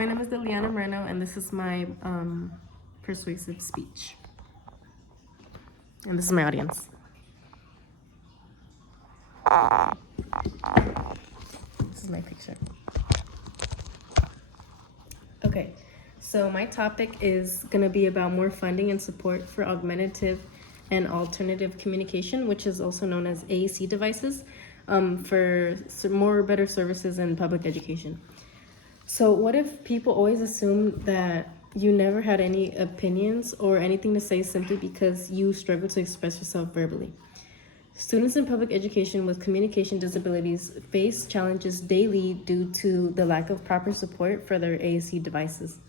My name is Liliana Moreno, and this is my persuasive speech. And this is my audience. This is my picture. Okay, so my topic is going to be about more funding and support for augmentative and alternative communication, which is also known as AAC devices, for more better services in public education. So what if people always assume that you never had any opinions or anything to say simply because you struggle to express yourself verbally? Students in public education with communication disabilities face challenges daily due to the lack of proper support for their AAC devices.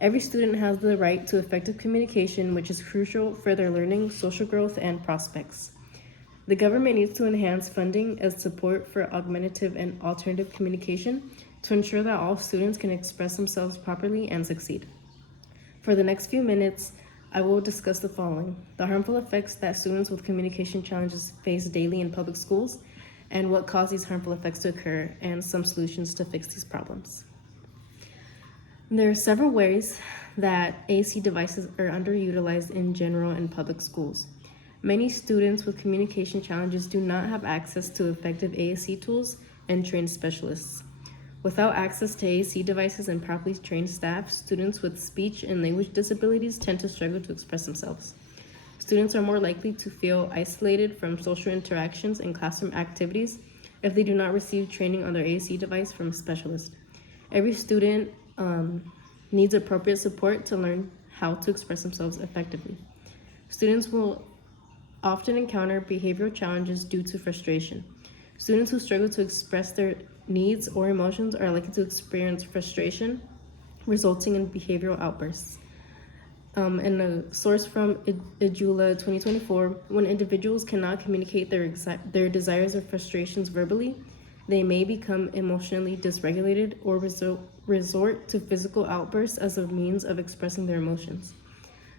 Every student has the right to effective communication, which is crucial for their learning, social growth, and prospects. The government needs to enhance funding as support for augmentative and alternative communication to ensure that all students can express themselves properly and succeed. For the next few minutes, I will discuss the following: the harmful effects that students with communication challenges face daily in public schools, and what cause these harmful effects to occur, and some solutions to fix these problems. There are several ways that AAC devices are underutilized in general in public schools. Many students with communication challenges do not have access to effective AAC tools and trained specialists. Without access to AAC devices and properly trained staff, students with speech and language disabilities tend to struggle to express themselves. Students are more likely to feel isolated from social interactions and classroom activities if they do not receive training on their AAC device from a specialist. Every student needs appropriate support to learn how to express themselves effectively. Students will often encounter behavioral challenges due to frustration. Students who struggle to express their needs or emotions are likely to experience frustration, resulting in behavioral outbursts. And a source from Ijula 2024, when individuals cannot communicate their desires or frustrations verbally, they may become emotionally dysregulated or resort to physical outbursts as a means of expressing their emotions.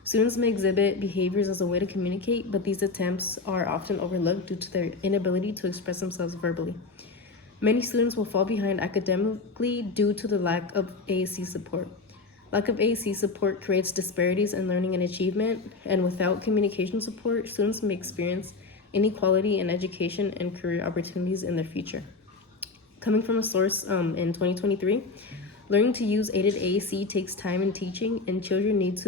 Students may exhibit behaviors as a way to communicate, but these attempts are often overlooked due to their inability to express themselves verbally. Many students will fall behind academically due to the lack of AAC support. Lack of AAC support creates disparities in learning and achievement, and without communication support, students may experience inequality in education and career opportunities in their future. Coming from a source in 2023, learning to use aided AAC takes time in teaching, and children need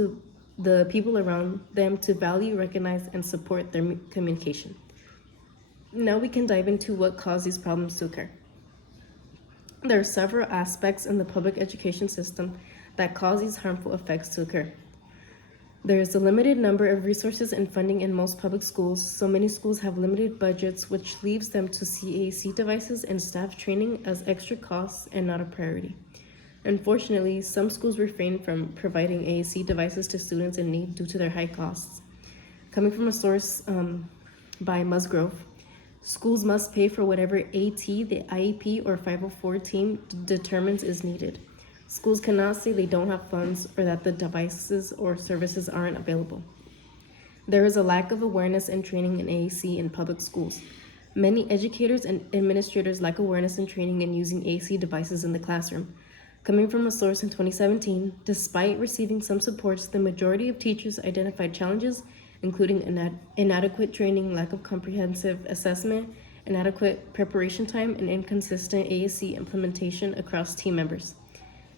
the people around them to value, recognize, and support their communication. Now we can dive into what caused these problems to occur. There are several aspects in the public education system that cause these harmful effects to occur. There is a limited number of resources and funding in most public schools, so many schools have limited budgets, which leaves them to see AAC devices and staff training as extra costs and not a priority. Unfortunately, some schools refrain from providing AAC devices to students in need due to their high costs. Coming from a source by Musgrove, schools must pay for whatever AT the IEP or 504 team determines is needed. Schools cannot say they don't have funds or that the devices or services aren't available. There is a lack of awareness and training in AAC in public schools. Many educators and administrators lack awareness and training in using AAC devices in the classroom. Coming from a source in 2017, despite receiving some supports, the majority of teachers identified challenges, including inadequate training, lack of comprehensive assessment, inadequate preparation time, and inconsistent AAC implementation across team members.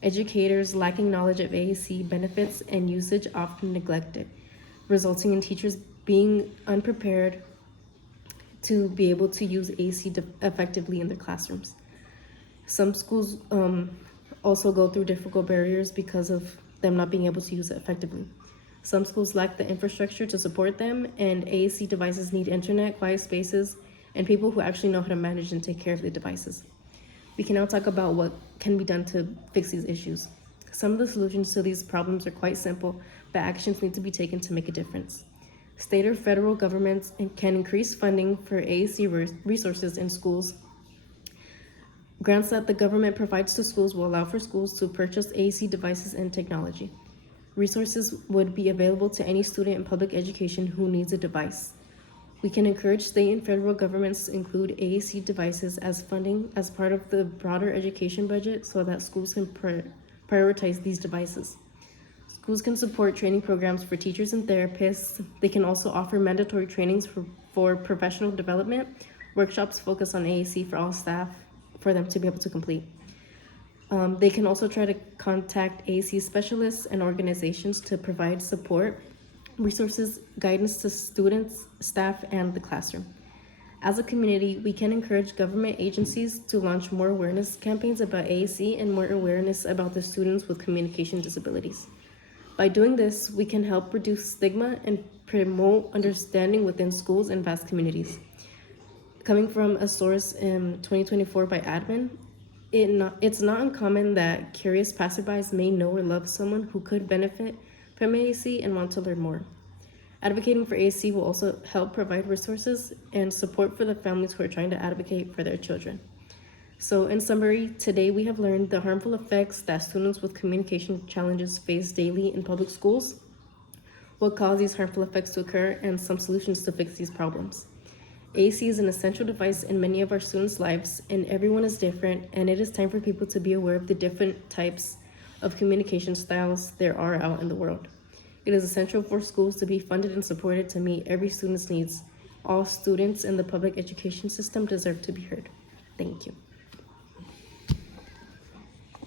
Educators lacking knowledge of AAC benefits and usage often neglected, resulting in teachers being unprepared to be able to use AAC effectively in their classrooms. Some schools also go through difficult barriers because of them not being able to use it effectively. Some schools lack the infrastructure to support them, and AAC devices need internet, quiet spaces, and people who actually know how to manage and take care of the devices. We can now talk about what can be done to fix these issues. Some of the solutions to these problems are quite simple, but actions need to be taken to make a difference. State or federal governments can increase funding for AAC resources in schools. Grants that the government provides to schools will allow for schools to purchase AAC devices and technology. Resources would be available to any student in public education who needs a device. We can encourage state and federal governments to include AAC devices as funding as part of the broader education budget so that schools can prioritize these devices. Schools can support training programs for teachers and therapists. They can also offer mandatory trainings for professional development. Workshops focus on AAC for all staff for them to be able to complete. They can also try to contact AAC specialists and organizations to provide support, resources, guidance to students, staff, and the classroom. As a community, we can encourage government agencies to launch more awareness campaigns about AAC and more awareness about the students with communication disabilities. By doing this, we can help reduce stigma and promote understanding within schools and vast communities. Coming from a source in 2024 by Admin, it's not uncommon that curious passerbys may know or love someone who could benefit from AAC and want to learn more. Advocating for AAC will also help provide resources and support for the families who are trying to advocate for their children. So in summary, today we have learned the harmful effects that students with communication challenges face daily in public schools, what caused these harmful effects to occur, and some solutions to fix these problems. AAC is an essential device in many of our students' lives, and everyone is different, and it is time for people to be aware of the different types of communication styles there are out in the world. It is essential for schools to be funded and supported to meet every student's needs. All students in the public education system deserve to be heard. Thank you.